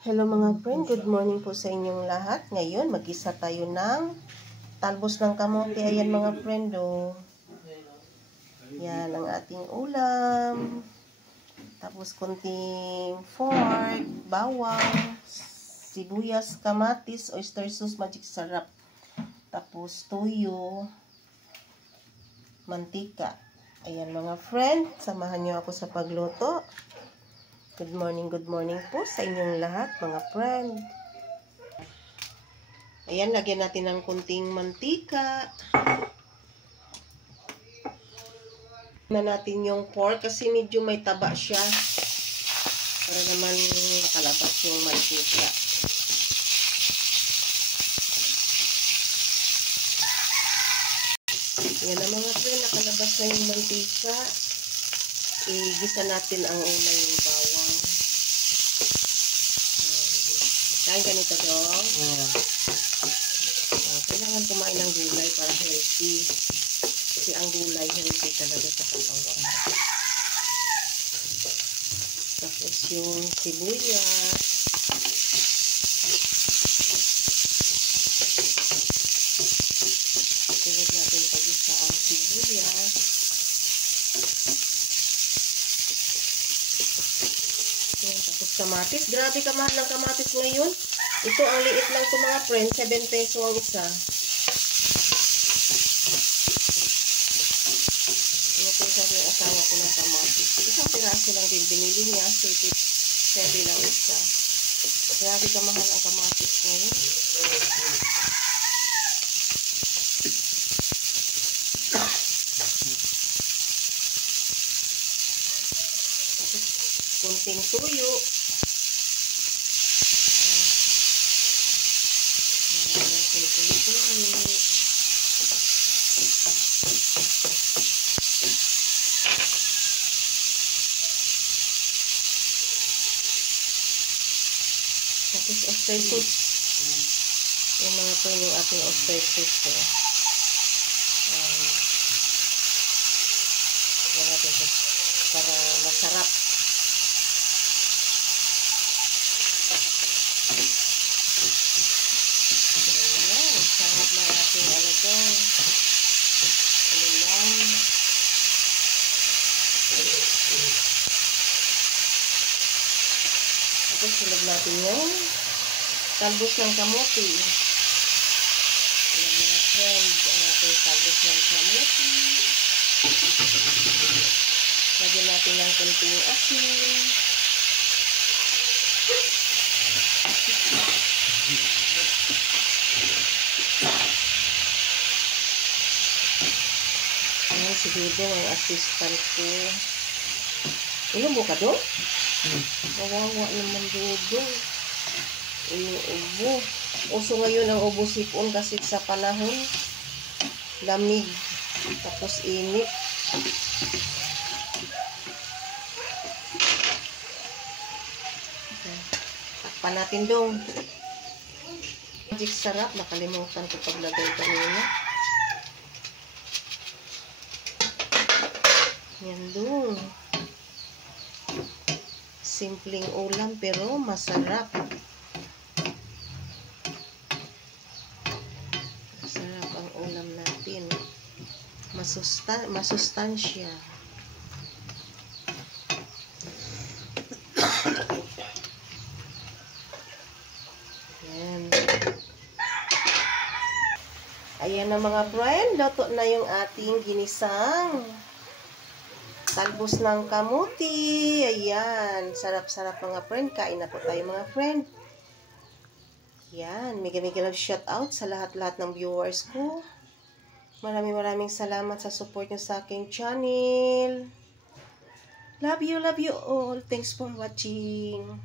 Hello mga friend, good morning po sa inyong lahat. Ngayon, mag-isa tayo ng talbos ng kamote. Ayan mga friend, oh. Yan ang ating ulam. Tapos konting pork, bawang, sibuyas, kamatis, oyster sauce, magic sarap. Tapos tuyo, mantika. Ayan mga friend, samahan nyo ako sa pagluto. Good morning po sa inyong lahat mga friend. Ayan, lagyan natin ng kunting mantika. Na natin yung pork kasi medyo may taba siya. Para naman makalabas yung mantika. Ayan na mga friend, nakalabas na yung mantika. Igisa natin ang una yung bawang. Kain ganito dong. Kailangan kumain ng gulay para healthy. Kasi ang gulay healthy talaga sa katawan. Tapos yung sibuyas. Sunod natin pag-isa ang sibuyas. Tapos kamatis. Grabe kamahal ng kamatis ngayon. Ito ang liit lang ito mga friends. 7 peso ang isa. Inutusan yung asawa ko ng kamatis. Isang piraso lang din binili niya. 7 lang isa. Grabe kamahal ang kamatis ngayon. Tapos kunting tuyo. Tapos oyster sauce. Yung mga po yung ating oyster sauce. Yan natin ito para masarap. Ayan, sarap na ating ano doon. Ulam. Tapos sunod natin yung talbos ng kamote. Ayan mga friend, ang ating talbos ng kamote. Lagyan natin ng kunting asin. Ayan si Dudong ang assistant ko. Ilan mo ka doon? Kawawa naman Dudong. Ubo. Uso ngayon ang ubo sipon kasi sa panahon. Lamig. Tapos init. Takpan natin dong. Magic sarap. Nakalimutan ko paglagay kanina. Yan dong. Simpleng ulam pero masarap. Masarap ang ulam natin. Masustansya. Ayan. Ayan na mga friend. Luto na yung ating ginisang talbos ng kamuti. Ayan. Sarap-sarap mga friend. Kain na po tayo mga friend. Ayan. Mega love shout out sa lahat-lahat ng viewers ko. Maraming salamat sa support nyo sa aking channel. Love you all. Thanks for watching.